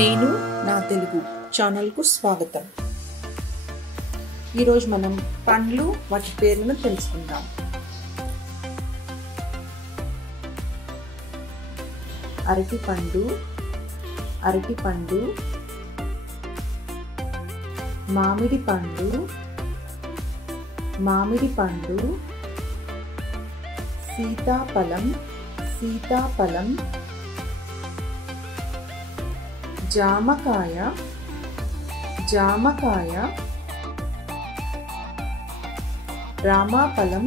నేను నా తెలుగు ఛానల్కు స్వాగతం. ఈరోజు మనం పండ్లు వాటి పేర్లను తెలుసుకుందాం. అరటిపండు, అరటిపండు, మామిడి పండు, మామిడి పండు, సీతాఫలం, సీతాఫలం, జామకాయ, జామకాయ, రామాఫలం,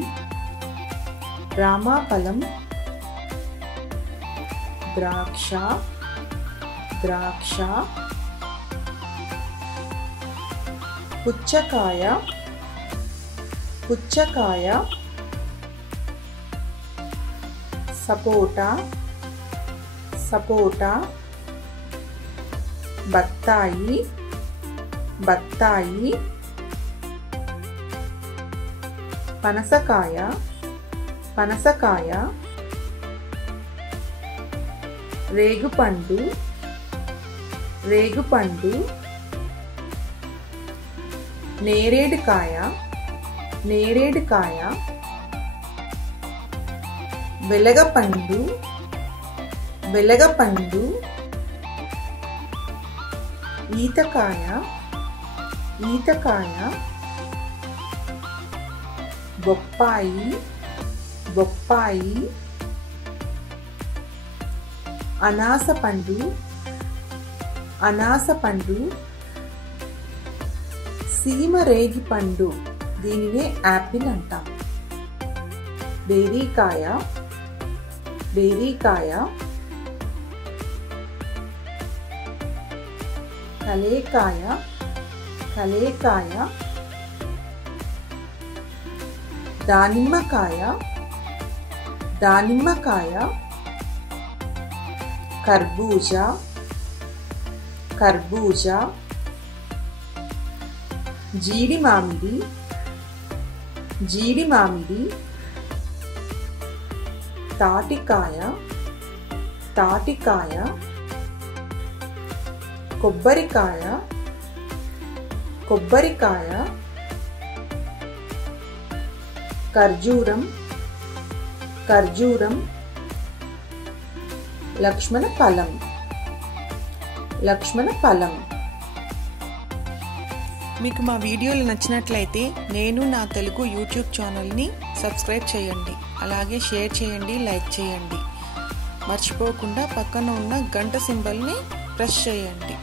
రామాఫలం, ద్రాక్ష, ద్రాక్ష, పుచ్చకాయ, పుచ్చకాయ, సపోటా, సపోటా, బత్తాయి, బత్తాయి, పనసకాయ, పనసకాయ, రేగుపండు, రేగుపండు, నేరేడుకాయ, నేరేడుకాయ, వెలగపండు, వెలగపండు, ఈతకాయ, ఈతకాయ, బొప్పాయి, బొప్పాయి, అనాసపండు, అనాసపండు, సీమరేగిపండు, దీనినే యాపిల్ అంటాం. బేరీకాయ, బేరీకాయ, కలేకాయ, కలేకాయ, దానిమ్మకాయ, దానిమ్మకాయ, కర్బూజా, కర్బూజా, జీడి మామిడి, జీడి మామిడి, తాటికాయ, తాటికాయ, కొబ్బరికాయ, కొబ్బరికాయ, ఖర్జూరం, ఖర్జూరం, లక్ష్మణ ఫలం, లక్ష్మణ ఫలం. మీకు మా వీడియోలు నచ్చినట్లయితే నేను నా తెలుగు యూట్యూబ్ ఛానల్ని సబ్స్క్రైబ్ చేయండి, అలాగే షేర్ చేయండి, లైక్ చేయండి. మర్చిపోకుండా పక్కన ఉన్న గంట సింబల్ని ప్రెస్ చేయండి.